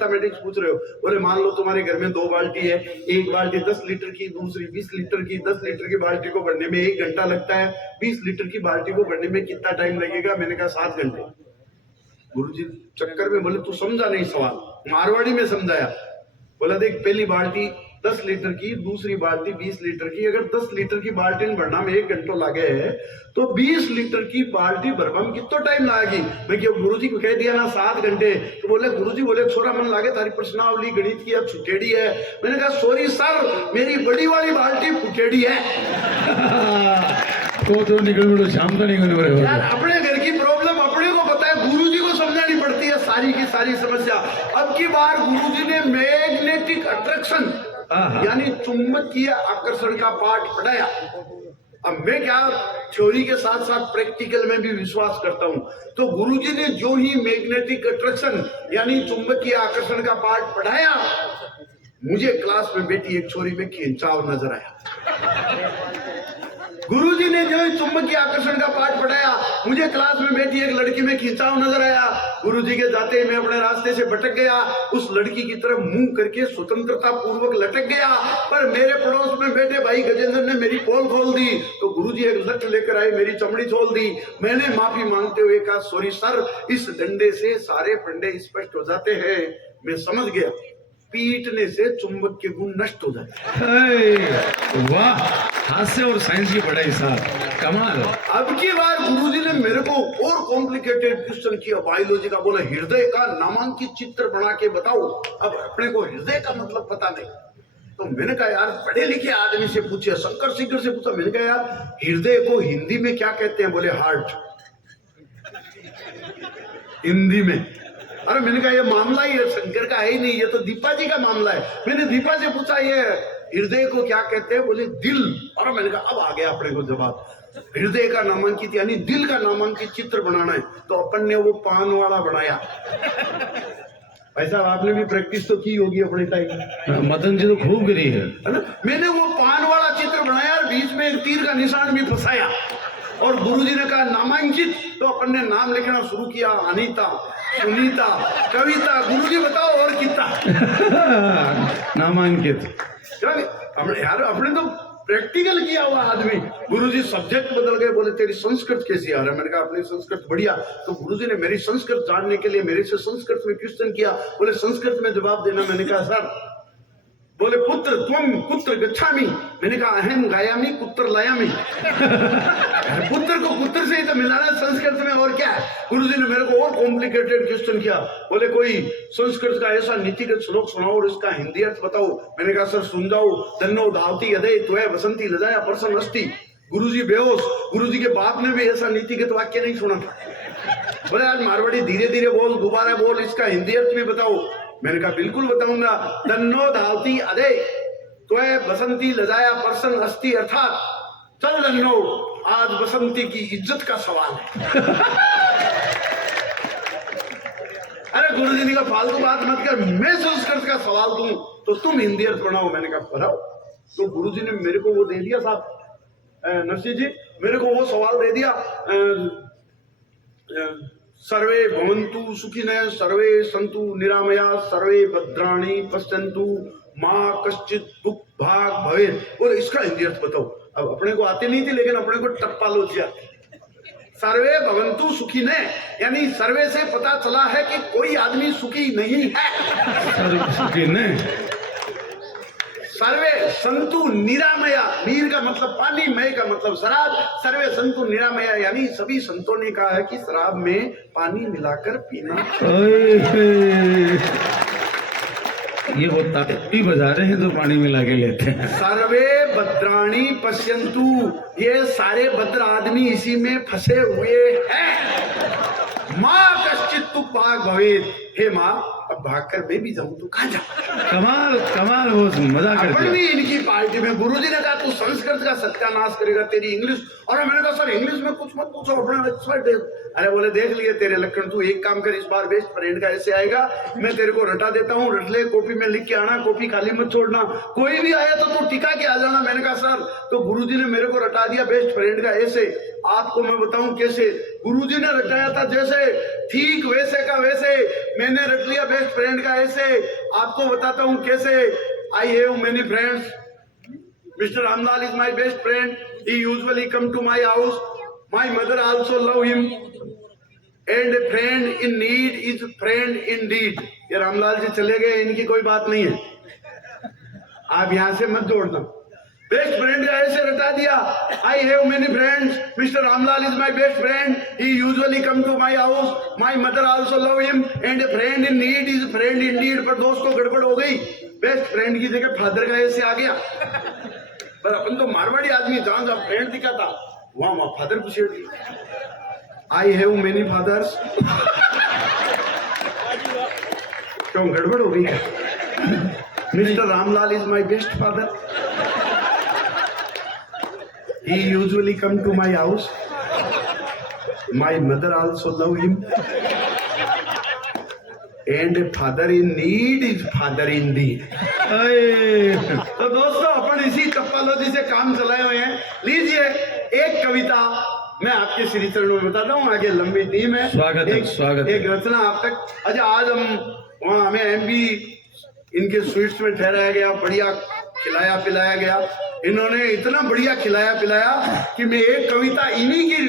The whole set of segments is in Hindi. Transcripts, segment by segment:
मैथमेटिक्स पूछ रहे हो। बोले मान लो तुम्हारे घर में 2 बाल्टी है, एक बाल्टी 10 लीटर की, दूसरी 20 लीटर की। 10 लीटर की बाल्टी को भरने में 1 घंटा लगता है, 20 लीटर की बाल्टी को भरने में कितना टाइम लगेगा? मैंने कहा 7 घंटे। गुरुजी चक्कर में बोले तू समझा नहीं सवाल, मारवाड़ी में समझाया। बोला देख पहली बाल्टी 10 लीटर की, दूसरी बाल्टी 20 लीटर की। अगर 10 लीटर की बाल्टी भरना में 1 घंटा लगे है तो 20 लीटर की बाल्टी भरवा में कितना टाइम लगेगी? मैं क्यों गुरुजी को कह दिया ना 7 घंटे। तो बोले गुरुजी बोले छोरा मन लागे तारी प्रश्नावली गणित की छुटेड़ी है। मैंने कहा सॉरी सर, मेरी बड़ी वाली बाल्टी फुटेड़ी है। तो निकल शाम का निकल यार अपने घर की प्रॉब्लम अपने को पता है, गुरुजी को समझानी पड़ती है सारी की सारी समस्या। अब की बार गुरुजी ने मैग्नेटिक अट्रैक्शन यानी चुंबकीय आकर्षण का पाठ पढ़ाया। अब मैं क्या थ्योरी के साथ साथ प्रैक्टिकल में भी विश्वास करता हूं। तो गुरुजी ने जो ही मैग्नेटिक अट्रैक्शन यानी चुंबकीय आकर्षण का पाठ पढ़ाया, मुझे क्लास में बैठी एक छोरी में खिंचाव नजर आया। गुरुजी ने जो चुंबकीय आकर्षण का पाठ पढ़ाया, मुझे क्लास में बैठी एक लड़की में खिंचाव नजर आया। गुरुजी के जाते मैं अपने रास्ते से भटक गया, उस लड़की की तरफ मुंह करके स्वतंत्रता पूर्वक लटक गया। पर मेरे पड़ोस में बैठे भाई गजेंद्र ने मेरी पोल खोल दी, तो गुरुजी एक लठ लेकर आए, मेरी चमड़ी खोल दी। मैंने माफी मांगते हुए कहा सॉरी सर, इस डंडे से सारे फंडे स्पष्ट हो जाते हैं। मैं समझ गया पीटने से चुंबक के गुण नष्ट हो जाते हैं। वाह, हास्य और साइंस की पढ़ाई साहब, कमाल। अब की बार गुरुजी ने मेरे को और कॉम्प्लिकेटेड क्वेश्चन किया बायोलॉजी का। बोला हृदय का नामांकित चित्र बना के बताओ। अब अपने को हृदय का मतलब पता नहीं, तो मैंने कहा यार पढ़े लिखे आदमी से पूछे, शंकर सिंगर से पूछा। मैंने कहा यार हृदय को हिंदी में क्या कहते हैं? बोले हार्ट। हिंदी में? अरे मैंने कहा ये मामला ही है, शंकर का है ही नहीं, ये तो दीपा जी का मामला है। मैंने दीपा से पूछा ये हृदय को क्या कहते हैं? बोले दिल। और मैंने कहा अब आ गया अपने को जवाब। हृदय का नामांकित यानी दिल का नामांकित चित्र बनाना है, तो अपन ने वो पान वाला बनाया। ऐसा आपने भी प्रैक्टिस तो की होगी अपने टाइम। मदन जी तो खूब गिरी है ना? मैंने वो पान वाला चित्र बनाया और बीच में एक तीर का निशान भी फंसाया। और गुरुजी ने कहा नामांकित, तो अपन ने नाम लिखना शुरू किया, अनीता, सुनीता, कविता। गुरुजी बताओ और कितना नामांकित। यार अपने तो प्रैक्टिकल किया हुआ आदमी। गुरुजी सब्जेक्ट बदल गए, बोले तेरी संस्कृत कैसी आ रहा है? मैंने कहा अपनी संस्कृत बढ़िया। तो गुरुजी ने मेरी संस्कृत जानने के लिए मेरे से संस्कृत में क्वेश्चन किया। बोले संस्कृत में जवाब देना। मैंने कहा सर, बोले पुत्र त्वम कुत्र गच्छामि। मैंने कहा अहम गायामी कुत्र लायामी। पुत्र को पुत्र से ही तो मिलाना संस्कृत में, और क्या है? गुरुजी ने मेरे को और कॉम्प्लिकेटेड क्वेश्चन किया। बोले कोई संस्कृत का ऐसा नीतिगत श्लोक सुनाओ और इसका हिंदी अर्थ बताओ। मैंने कहा सर सुन जाओ, धन्नो धावती यदे त्वय वसंती लजाया परसन अष्टि। गुरुजी बेहोश। गुरुजी के बाप ने भी ऐसा नीतिगत वाक्य नहीं सुना था। बोले यार मारवाड़ी धीरे धीरे बोल, दोबारा बोल, इसका हिंदी अर्थ भी बताओ। मैंने कहा बिल्कुल बताऊंगा। तन्नो धावती अदे त्वय बसंती लजाया परसन अस्थि, अर्थात चल तन्नो, आज बसंती की इज्जत का सवाल है। अरे गुरुजी ने कहा फालतू बात मत कर, मैं संस्कृत का सवाल दूं तो तुम हिंदी अर्थ बनाओ। मैंने कहा बनाओ। तो गुरुजी ने मेरे को वो दे दिया साहब, नरसिंह जी मेरे को वो सवाल दे दिया, सर्वे भवन्तु सुखिनः सर्वे सन्तु निरामया सर्वे भद्राणि पश्यन्तु माँ कश्चित दुख भाग भवेत्। और इसका हिंदी अर्थ बताओ। अब अपने को आते नहीं थी, लेकिन अपने को टप्पा लोचिया। सर्वे भवन्तु सुखिनः यानी सर्वे से पता चला है कि कोई आदमी सुखी नहीं है। सुखिनः। सर्वे संतु निरामया, नीर का मतलब पानी, मय का मतलब शराब। सर्वे संतु निरामया यानी सभी संतों ने कहा है कि शराब में पानी मिलाकर पीना। ये वो ताली बजा रहे हैं तो पानी मिला के लेते हैं। सर्वे भद्राणी पश्यन्तु, ये सारे भद्र आदमी इसी में फंसे हुए हैं। माँ कश्चित तु भाग भवेत्। हे माँ अब भागकर मैं भी जाऊं तो कहाँ जाऊं? कमाल कमाल, वो मजा करते भी इनकी पार्टी में। गुरुजी ने कहा तू संस्कृत का सत्यानाश करेगा, तेरी इंग्लिश। और मैंने कहा सर इंग्लिश में कुछ मत पूछो, अपना एक्सपर्ट है। अरे बोले देख लिए तेरे लक्षण, तू एक काम कर, इस बार बेस्ट फ्रेंड का ऐसे आएगा, मैं तेरे को रटा देता हूँ, रट ले, कॉपी में लिख के आना, कॉपी खाली मत छोड़ना, कोई भी आया तो तू टिका के आ जाना। मैंने कहा सर, तो गुरुजी ने मेरे को रटा दिया बेस्ट फ्रेंड का ऐसे। आपको मैं बताऊं कैसे गुरुजी ने रटाया था, जैसे ठीक वैसे का वैसे मैंने रख लिया बेस्ट फ्रेंड का ऐसे। आपको बताता हूँ कैसे। I have many friends. Mister Ramlal is my best friend. He usually come to my house. My mother also love him and a friend in need is friend in deed. ये रामलाल जी चले गए, इनकी कोई बात नहीं है, आप यहां से मत जोड़ना। बेस्ट फ्रेंड का ऐसे रटा दिया। I have many friends. Mister Ramlal is my best friend. He usually come to my house. My mother also love him and a friend in need is friend in deed. पर दोस्त को गड़बड़ हो गई, बेस्ट फ्रेंड की जगह फादर का ऐसे आ गया। पर अपन तो मारवाड़ी आदमी, जहां जहां फ्रेंड दिखा था वहां वहां फादर पूछे। I have many fathers. क्यों गड़बड़ हो गई? Mister Ramlal is my best father. He usually come to my house. My mother also love him. And a father in need is father indeed. तो दोस्तों अपन इसी टप्पालोजी से काम चलाए हुए हैं। लीजिए एक कविता मैं आपके श्री चरणों में बताता हूँ, आगे लंबी टीम है। स्वागत है, स्वागत है। एक रचना आप तक। अच्छा आज हम वहाँ हमें एमपी इनके स्वीट्स में ठहराया गया, बढ़िया खिलाया पिलाया गया। इन्होंने इतना बढ़िया खिलाया पिलाया कि मैं एक कविता इन्हीं की,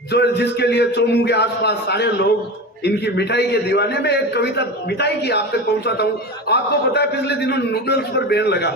जो जिसके लिए चोमू के आसपास सारे लोग इनकी मिठाई के दीवाने, में एक कविता मिठाई की आप तक पहुंचाता हूं। आपको पता है पिछले दिनों नूडल्स पर बैन लगा,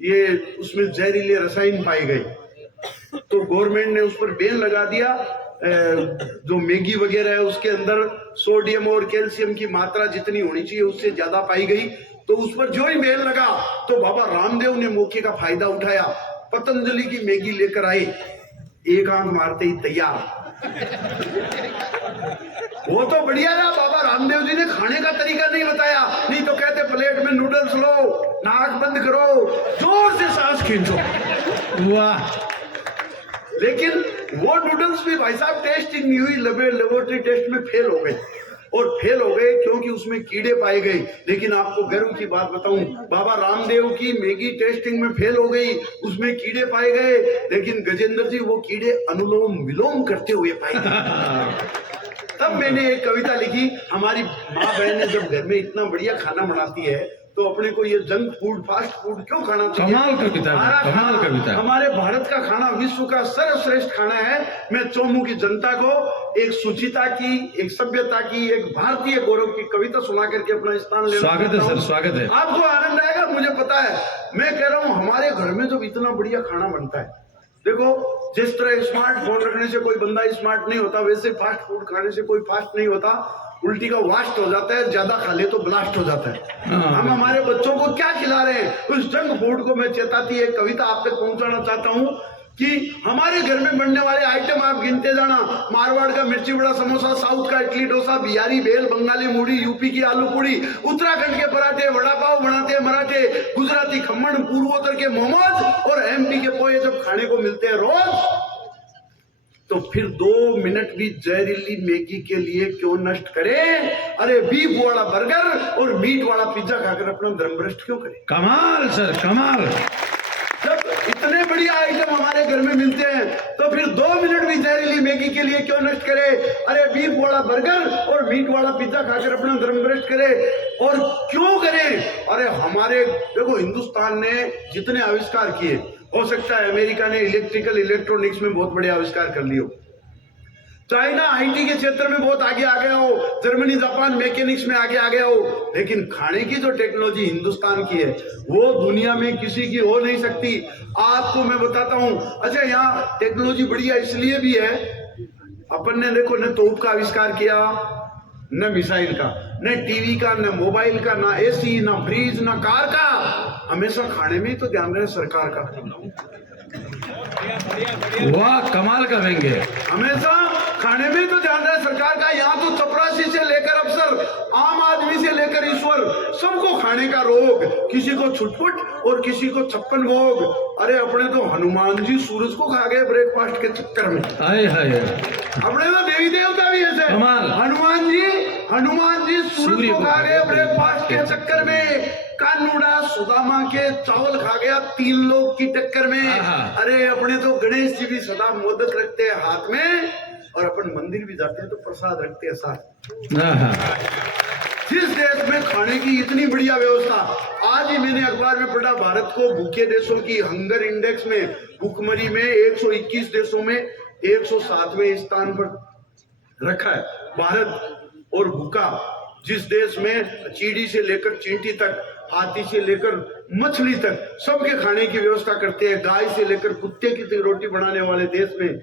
ये उसमें जहरीले रसायन पाए गए, तो गवर्नमेंट ने उस पर बैन लगा दिया। जो मैगी वगैरह है उसके अंदर सोडियम और कैल्शियम की मात्रा जितनी होनी चाहिए उससे ज्यादा पाई गई, तो उस पर जो ही बैन लगा तो बाबा रामदेव ने मौके का फायदा उठाया, पतंजलि की मैगी लेकर आए, एक आंख मारते ही तैयार। वो तो बढ़िया था, बाबा रामदेव जी ने खाने का तरीका नहीं बताया, नहीं तो कहते प्लेट में नूडल्स लो, नाक बंद करो, जोर से सांस खींचो। वाह! लेकिन वो नूडल्स भी भाई साहब टेस्टिंग नहीं हुई, लेबोरेटरी टेस्ट में फेल हो गए। और फेल हो गए क्योंकि उसमें कीड़े पाए गए। लेकिन आपको गर्व की बात बताऊं, बाबा रामदेव की मैगी टेस्टिंग में फेल हो गई, उसमें कीड़े पाए गए, लेकिन गजेंद्र जी वो कीड़े अनुलोम विलोम करते हुए पाए गए। तब मैंने एक कविता लिखी। हमारी माँ बहनें जब घर में इतना बढ़िया खाना बनाती है तो अपने को ये जंक फूड फास्ट फूड क्यों खाना चाहिए? कमाल कविता, कमाल कविता। हमारे भारत का खाना विश्व का सर्वश्रेष्ठ खाना है। मैं चोमू की जनता को एक सुचिता की, एक सभ्यता की, एक भारतीय गौरव की कविता सुना करके अपना स्थान लेना। स्वागत है सर, स्वागत है। आपको आनंद आएगा, मुझे पता है। मैं कह रहा हूँ हमारे घर में जब इतना बढ़िया खाना बनता है, देखो जिस तरह स्मार्टफोन रखने से कोई बंदा स्मार्ट नहीं होता, वैसे फास्ट फूड खाने से कोई फास्ट नहीं होता, उल्टी का वास्ट हो जाता है, ज्यादा खा ले तो ब्लास्ट हो जाता है। हम हमारे बच्चों को क्या खिला रहे हैं? उस जंक फूड को मैं चेताती एक कविता आप तक पहुंचाना चाहता हूं कि हमारे घर में बनने वाले आइटम आप गिनते जाना। मारवाड़ का मिर्ची बड़ा समोसा, साउथ का इडली डोसा, बिहारी भेल, बंगाली मूढ़ी, यूपी की आलू पूड़ी, उत्तराखंड के पराठे, वड़ा पाव बनाते हैं मराठे, गुजराती खम्मन, पूर्वोत्तर के मोमोज और एमपी के पोहे जब खाने को मिलते हैं रोज, तो फिर 2 मिनट भी जहरीली मैगी के लिए क्यों नष्ट करें? अरे बीफ वाला बर्गर और मीट वाला पिज्जा खाकर अपना धर्म भ्रष्ट क्यों करें? कमाल सर, कमाल। जब इतने बढ़िया आइटम हमारे घर में मिलते हैं तो फिर 2 मिनट भी जहरीली मैगी के लिए क्यों नष्ट करे? अरे बीफ वाला बर्गर और मीट वाला पिज्जा खाकर अपना धर्म भ्रष्ट करे। और क्यों करें? अरे हमारे देखो हिंदुस्तान ने जितने आविष्कार किए, हो सकता है अमेरिका ने इलेक्ट्रिकल इलेक्ट्रॉनिक्स में बहुत बड़े आविष्कार कर लिए हो, चाइना आईटी के क्षेत्र में बहुत आगे आ गया हो, जर्मनी जापान मैकेनिक्स में आगे आ गया हो, लेकिन खाने की जो टेक्नोलॉजी हिंदुस्तान की है वो दुनिया में किसी की हो नहीं सकती। आपको मैं बताता हूं। अच्छा यहाँ टेक्नोलॉजी बढ़िया इसलिए भी है, अपन ने देखो न तोप का आविष्कार किया, न मिसाइल का, न टीवी का, न मोबाइल का, न एसी, न फ्रिज, न कार का। हमेशा खाने में तो ध्यान रहे सरकार का। वाह, कमाल का व्यंग्य। हमेशा खाने में तो ध्यान रहे सरकार का। यहाँ तो चपरासी से लेकर अफसर, आम आदमी से लेकर ईश्वर, सबको खाने का रोग, किसी को छुटपुट और किसी को 56 भोग। अरे अपने तो हनुमान जी सूरज को खा गए ब्रेकफास्ट के चक्कर में। हाय हाय, अपने तो देवी देवता भी ऐसे। कमाल। हनुमान जी सूरज को खा गए ब्रेकफास्ट के चक्कर में। कानूड़ा सुदामा के चावल खा गया 3 लोग की टक्कर में। अरे अपने तो गणेश जी भी सदा मोदक रखते हैं हाथ में, और अपन मंदिर भी जाते हैं तो प्रसाद रखते हैं साथ। हाँ हाँ जिस देश में खाने की इतनी बढ़िया व्यवस्था, आज ही मैंने अखबार में पढ़ा, भारत को भूखे देशों की हंगर इंडेक्स में भूखमरी में 121 देशों में 107वें स्थान पर रखा है भारत। और भूखा जिस देश में चींटी से लेकर चींटी तक, हाथी से लेकर मछली तक सबके खाने की व्यवस्था करते हैं, गाय से लेकर कुत्ते की रोटी बनाने वाले देश में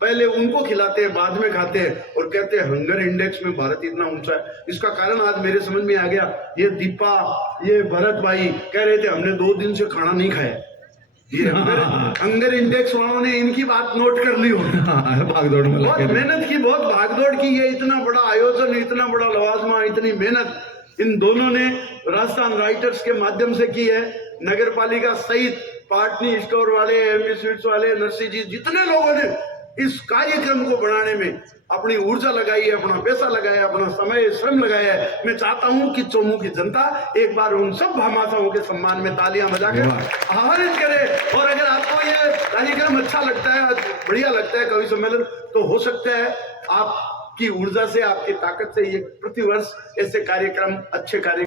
पहले उनको खिलाते हैं बाद में खाते हैं, और कहते हैं हंगर इंडेक्स में भारत इतना ऊंचा है। इसका कारण आज मेरे समझ में आ गया। ये दीपा, ये भरत भाई कह रहे थे हमने 2 दिन से खाना नहीं खाया। ये हंगर इंडेक्स वालों ने इनकी बात नोट कर ली हो। भागदौड़ में बहुत मेहनत की, बहुत भागदौड़ की। ये इतना बड़ा आयोजन, इतना बड़ा लवाजमा, इतनी मेहनत इन दोनों ने राजस्थान राइटर्स के माध्यम से की है। नगर पालिका सहित पाटनी स्टोर वाले, एमबी स्वीट्स वाले, नरसिंह जी, जितने लोगों ने इस कार्यक्रम को बनाने में अपनी ऊर्जा लगाई है, अपना पैसा लगाया है, अपना समय श्रम लगाया है। मैं चाहता हूं कि चौमू की जनता एक बार उन सब भामाशाहों के सम्मान में तालियां बजाकर आह्वानित करे। और अगर आपको ये कार्यक्रम अच्छा लगता है, बढ़िया लगता है कवि सम्मेलन, तो हो सकता है आपकी ऊर्जा से, आपकी ताकत से ये प्रतिवर्ष ऐसे कार्यक्रम, अच्छे कार्यक्रम